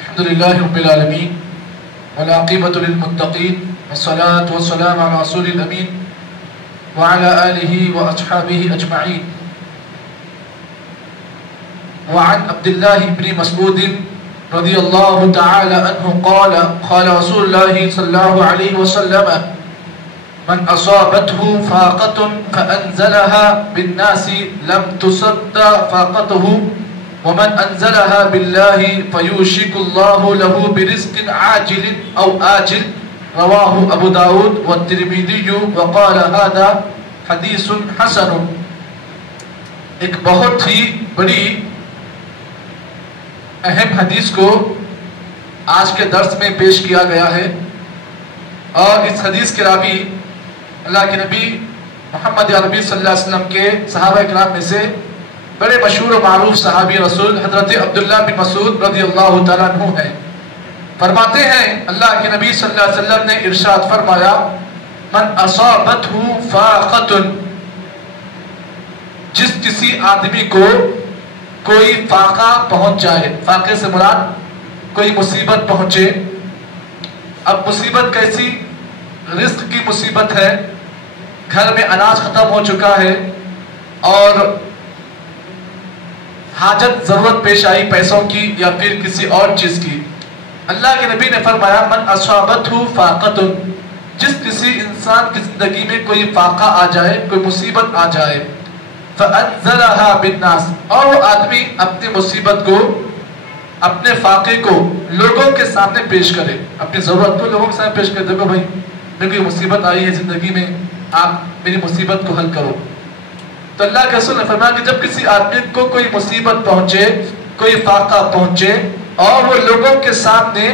الحمدللہ رب العالمین والعاقبۃ للمتقین والصلاة والسلام علی رسول الامین وعلى آلہ واصحابہ اجمعین. وعن عبد اللہ بن مسعود رضی اللہ تعالی عنہ قال قال رسول اللہ صلی اللہ علیہ وسلم من أصابته فاقة فأنزلها بالناس لم تصد فاقته ومن أنزلها بالله فيوشك الله له برزق عاجل أو آجل. رواه أبو داود والترمذي وقال هذا حديث حسن. ایک بہت ہی بڑی اہم حدیث کو آج کے درس میں پیش کیا گیا ہے، اور اس حدیث کے راوی اللہ کے نبی محمد عربی صلی اللہ علیہ وسلم کے صحابہ کرام میں سے بڑے مشہور و معروف صحابی رسول حضرت عبداللہ بن مسعود رضی اللہ تعالیٰ عنہ ہیں. فرماتے ہیں اللہ کے نبی صلی اللہ علیہ وسلم نے ارشاد فرمایا من اصابته فاقة، جس کسی آدمی کو کوئی فاقہ پہنچ جائے، فاقے سے مراد کوئی مصیبت پہنچے. اب مصیبت کیسی؟ رزق کی مصیبت ہے، گھر میں اناج ختم ہو چکا ہے اور حاجت ضرورت پیش آئی پیسوں کی یا پھر کسی اور چیز کی. اللہ کے نبی نے فرمایا من اصابته فاقۃ، جس کسی انسان کی زندگی میں کوئی فاقہ آ جائے، کوئی مصیبت آ جائے، فانزلها بالناس، اور وہ آدمی اپنی مصیبت کو، اپنے فاقے کو لوگوں کے سامنے پیش کرے، اپنی ضرورت کو لوگوں کے سامنے پیش کرے. دیکھو بھائی میری کوئی مصیبت آئی ہے زندگی میں، آپ میری مصیبت کو حل کرو. تو اللہ کے رسول نے فرمایا کہ جب کسی آدمی کو کوئی مصیبت پہنچے، کوئی فاقہ پہنچے اور وہ لوگوں کے سامنے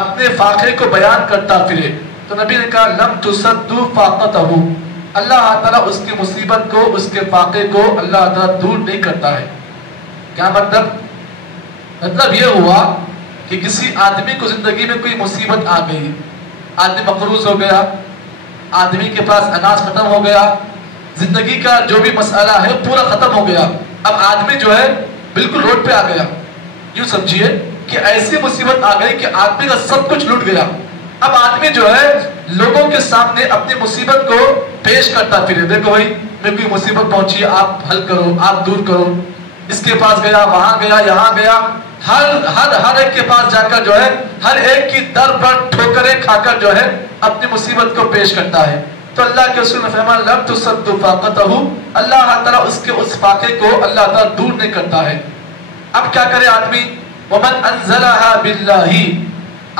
اپنے فاقے کو بیان کرتا پھرے، تو نبی نے کہا لم تصدوا فاقتہ، اللہ تعالیٰ اس کی مصیبت کو، اس کے فاقے کو اللہ تعالیٰ دور نہیں کرتا ہے. کیا مطلب؟ مطلب یہ ہوا کہ کسی آدمی کو زندگی میں کوئی مصیبت آ گئی، آدمی مقروض ہو گیا، آدمی کے پاس اناج ختم ہو گیا، زندگی کا جو بھی مسئلہ ہے پورا ختم ہو گیا. اب آدمی جو ہے بالکل روڈ پہ آ گیا. یوں سمجھیے کہ ایسی مصیبت آ گئی کہ آدمی کا سب کچھ لٹ گیا. اب آدمی جو ہے لوگوں کے سامنے اپنی مصیبت کو پیش کرتا پھرے. دیکھو بھائی میرے کوئی مصیبت پہنچی ہے، آپ حل کرو، آپ دور کرو. اس کے پاس گیا، وہاں گیا، یہاں گیا، ہر ایک کے پاس جا کر جو ہے ہر ایک کی در پر ٹھوکریں کھا کر جو ہے اپنی مصیبت کو پیش کرتا ہے. تو اللہ کے رسول نے فرمایا لم تصدوا فاقتہ، اللہ تعالیٰ اس کے اس فاقے کو اللہ تعالیٰ دور نہیں کرتا ہے. اب کیا کرے آدمی؟ ومن انزلها باللہ،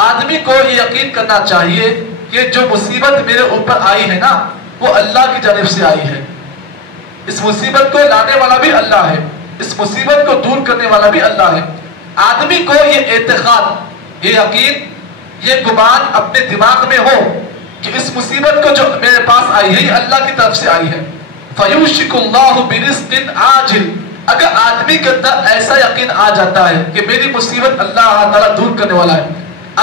آدمی کو یہ یقین کرنا چاہیے کہ جو مصیبت میرے اوپر آئی ہے نا وہ اللہ کی جانب سے آئی ہے. اس مصیبت کو لانے والا بھی اللہ ہے، اس مصیبت کو دور کرنے والا بھی اللہ ہے. آدمی کو یہ اعتقاد، یہ یقین، یہ گمان اپنے دماغ میں ہو کہ اس مصیبت کو جو میرے پاس آئی ہے یہ اللہ کی طرف سے آئی ہے. فَيُوشِكُ اللَّهُ بِرِزْقٍ عَاجِلٍ، اگر آدمی کے اندر ایسا یقین آ جاتا ہے کہ میری مصیبت اللہ تعالیٰ دور کرنے والا ہے،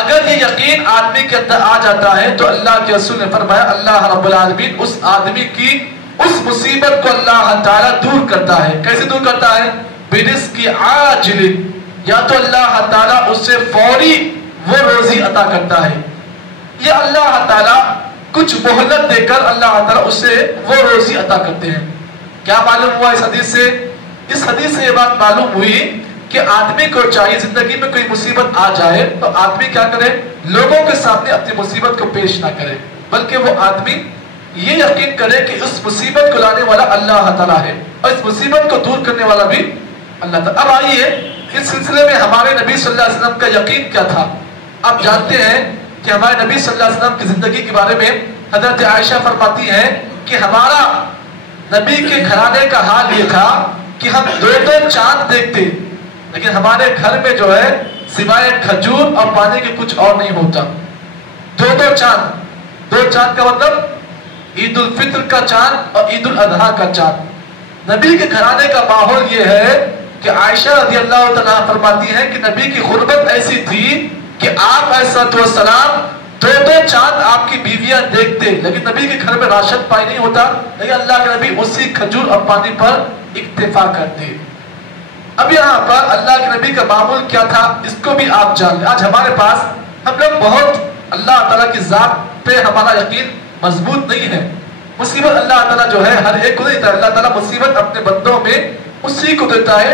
اگر یہ یقین آدمی کے اندر آ جاتا ہے تو اللہ کے رسول نے فرمایا اللہ رب العالمین اس آدمی کی اس مصیبت کو اللہ تعالیٰ دور کرتا ہے. کیسے دور کرتا ہے؟ بِرِزْقٍ عَاجِلٍ، یا تو اللہ تعالیٰ اس سے فوری وہ روزی عطا کرتا ہے، یا اللہ تعالیٰ کچھ مہلت دے کر اللہ تعالیٰ اس سے وہ روزی عطا کرتے ہیں. کیا معلوم ہوا اس حدیث سے؟ اس حدیث سے یہ بات معلوم ہوئی کہ آدمی کو چاہیے زندگی میں کوئی مصیبت آ جائے تو آدمی کیا کرے؟ لوگوں کے سامنے اپنی مصیبت کو پیش نہ کرے، بلکہ وہ آدمی یہ یقین کرے کہ اس مصیبت کو لانے والا اللہ تعالیٰ ہے اور اس مصیبت کو دور کرنے والا بھی اللہ تعالیٰ. اب آئیے اس سلسلے میں ہمارے نبی صلی اللہ علیہ وسلم کا یقین کیا تھا؟ آپ جانتے ہیں کہ ہمارے نبی صلی اللہ علیہ وسلم کی زندگی کے بارے میں حضرت عائشہ فرماتی ہیں کہ ہمارا نبی کے گھرانے کا حال یہ تھا کہ ہم دو چاند دیکھتے لیکن ہمارے گھر میں جو ہے سوائے کھجور اور پانی کے کچھ اور نہیں ہوتا. دو چاند، دو چاند کا مطلب عید الفطر کا چاند اور عید الاضحیٰ کا چاند. نبی کے گھرانے کا ماحول یہ ہے کہ عائشہ رضی اللہ تعالیٰ فرماتی ہے کہ نبی کی غربت ایسی تھی کہ آپ علیہ السلام دو چاند آپ کی بیویاں دیکھتے لیکن نبی کے گھر میں راشن پانی نہیں ہوتا، لیکن اللہ کے نبی اسی کھجور اور پانی پر اکتفا کرتے. اب یہاں پر اللہ کے نبی کا معمول کیا تھا اس کو بھی آپ جان لیں. آج ہمارے پاس ہم لوگ بہت اللہ تعالیٰ کی ذات پہ ہمارا یقین مضبوط نہیں ہے. مصیبت اللہ تعالیٰ جو ہے ہر ایک کو دیتا ہے. اللہ تعالیٰ مصیبت اپنے بندوں میں اسی کو دیتا ہے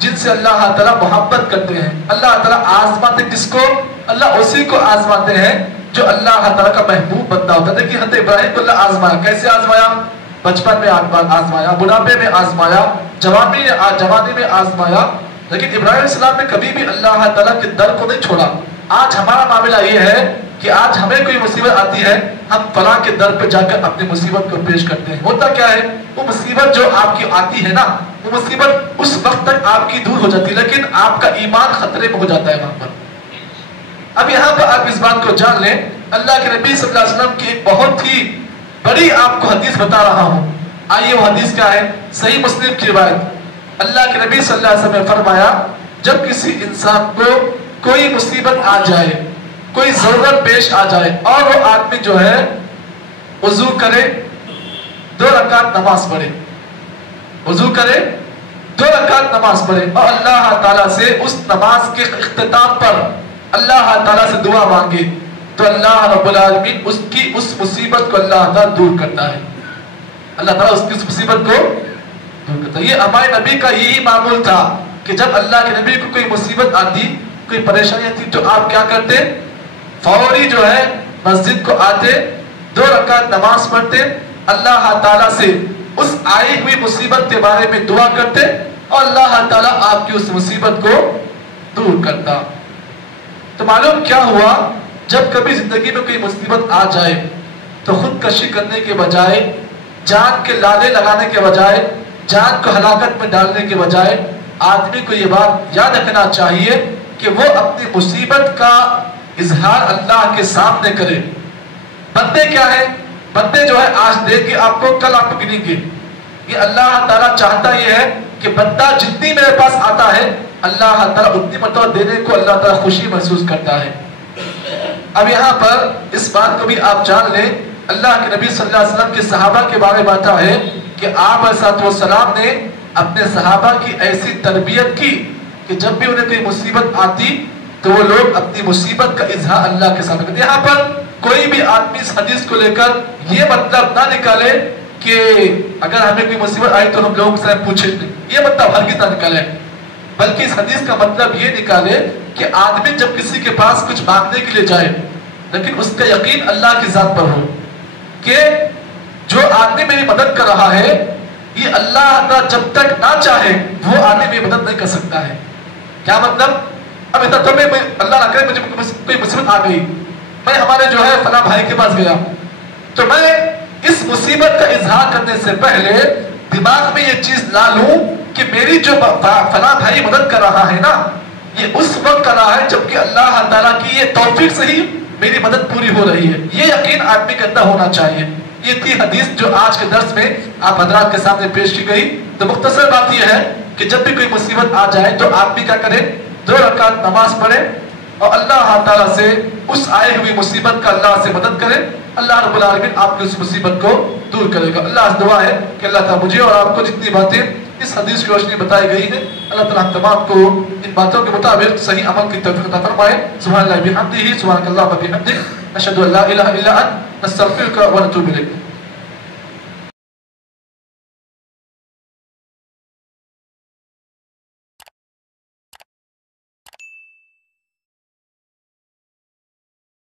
جن سے اللہ تعالیٰ محبت کرتے ہیں. اللہ تعالیٰ آزماتے کس کو؟ اللہ اسی کو آزماتے ہیں جو اللہ تعالیٰ کا محبوب بندہ ہوتا ہے. دیکھیے حضرت ابراہیم کو اللہ آزمایا. کیسے آزمایا؟ بچپن میں آزمایا, بڑھاپے میں آزمایا, جوانی میں آزمایا. لیکن ابراہیم علیہ السلام نے کبھی بھی اللہ تعالیٰ کے در کو نہیں چھوڑا. آج ہمارا معاملہ یہ ہے کہ آج ہمیں کوئی مصیبت آتی ہے, ہم فلاں کے در پہ جا کر اپنی مصیبت کو پیش کرتے ہیں. ہوتا کیا ہے, وہ مصیبت جو آپ کی آتی ہے نا, وہ مصیبت اس وقت تک آپ کی دور ہو جاتی ہے, لیکن آپ کا ایمان خطرے میں ہو جاتا ہے وہاں پر. اب یہاں پر آپ اس بات کو جان لیں, اللہ کے نبی صلی اللہ علیہ وسلم کی ایک بہت ہی بڑی آپ کو حدیث بتا رہا ہوں. آئیے وہ حدیث کیا ہے؟ صحیح مسلم کی روایت. اللہ کے نبی صلی اللہ علیہ وسلم نے فرمایا, جب کسی انسان کو کوئی مصیبت آ جائے, کوئی ضرورت پیش آ جائے, اور وہ آدمی جو ہے وضو کرے, 2 رکعت نماز پڑھے, وضو کرے, 2 رکعت نماز پڑھے, اور اللہ تعالیٰ سے اس نماز کے اختتام پر اللہ تعالیٰ سے دعا مانگے, تو اللہ رب العالمین اس کی اس مصیبت کو اللہ تعالیٰ دور کرتا ہے. اللہ تعالیٰ اس کی اس مصیبت کو دور کرتا ہے. یہ ہمارے نبی کا یہی معمول تھا کہ جب اللہ کے نبی کو کوئی مصیبت آتی, کوئی پریشانی آتی, تو آپ کیا کرتے؟ فوری جو ہے مسجد کو آتے, 2 رکعت نماز پڑھتے, اللہ تعالیٰ سے اس آئی ہوئی مصیبت کے بارے میں دعا کرتے, اور اللہ تعالیٰ آپ کی اس مصیبت کو دور کرتا. تو معلوم کیا ہوا, جب کبھی زندگی میں کوئی مصیبت آ جائے تو خودکشی کرنے کے بجائے, جان کے لالے لگانے کے بجائے, جان کو ہلاکت میں ڈالنے کے بجائے, آدمی کو یہ بات یاد رکھنا چاہیے کہ وہ اپنی مصیبت کا اظہار اللہ کے سامنے کرے. بندے کیا ہے؟ بندے جو ہے آج دیں گے آپ کو, کل آپ کو گنیں گے. یہ اللہ تعالیٰ چاہتا یہ ہے کہ بندہ جتنی میرے پاس آتا ہے, اللہ تعالیٰ اتنی مرتبہ دینے کو اللہ تعالیٰ خوشی محسوس کرتا ہے. اب یہاں پر اس بات کو بھی آپ جان لیں, اللہ کے نبی صلی اللہ علیہ وسلم کے صحابہ کے بارے میں بتا ہے کہ آپ علیہ السلام نے اپنے صحابہ کی ایسی تربیت کی کہ جب بھی انہیں کوئی مصیبت آتی تو وہ لوگ اپنی مصیبت کا اظہار اللہ کے سامنے کرتے. یہاں پر کوئی بھی آدمی اس حدیث کو لے کر یہ مطلب نہ نکالے کہ اگر ہمیں کوئی مصیبت آئی تو ہم لوگوں سے پوچھیں, یہ مطلب ہرگز نہ نکالے, بلکہ اس حدیث کا مطلب یہ نکالے کہ آدمی جب کسی کے پاس کچھ مانگنے کے لیے جائے, لیکن اس کا یقین اللہ کی ذات پر ہو کہ جو آدمی میری مدد کر رہا ہے, یہ اللہ تعالیٰ جب تک نہ چاہے وہ آدمی میری مدد نہیں کر سکتا ہے. کیا مطلب؟ اب اتنا تو میں اللہ نہ کرے مجھے کوئی مصیبت آ گئی, میں ہمارے جو ہے فلاں بھائی کے پاس گیا, تو میں اس مصیبت کا اظہار کرنے سے پہلے دماغ میں یہ چیز لا لوں کہ میری جو فلاں بھائی مدد کر رہا ہے نا, یہ اس وقت کر رہا ہے جبکہ اللہ تعالیٰ کی یہ توفیق سے ہی میری مدد پوری ہو رہی ہے. یہ یقین آدمی کے اندر ہونا چاہیے. یہ تھی حدیث جو آج کے درس میں آپ حضرات کے سامنے پیش کی گئی. تو مختصر بات یہ ہے کہ جب بھی کوئی مصیبت آ جائے تو آدمی کیا کرے, 2 رکعت نماز پڑھے اور اللہ تعالیٰ سے اس آئے ہوئی مصیبت کا اللہ سے مدد کرے. اللہ رب العالمین آپ کی اس مصیبت کو دور کرے گا. اللہ سے دعا ہے کہ اللہ تعالیٰ مجھے اور آپ کو جتنی باتیں اس حدیث کی روشنی بتائی گئی ہے, اللہ تعالیٰ ہم تمام کو ان باتوں کے مطابق صحیح عمل کی توفیق عطا فرمائے. سبحان اللہ بحمدہ, سبحان اللہ وبحمدہ, اشہد ان لا الہ الا انت, نستغفرک ونتوب الیک.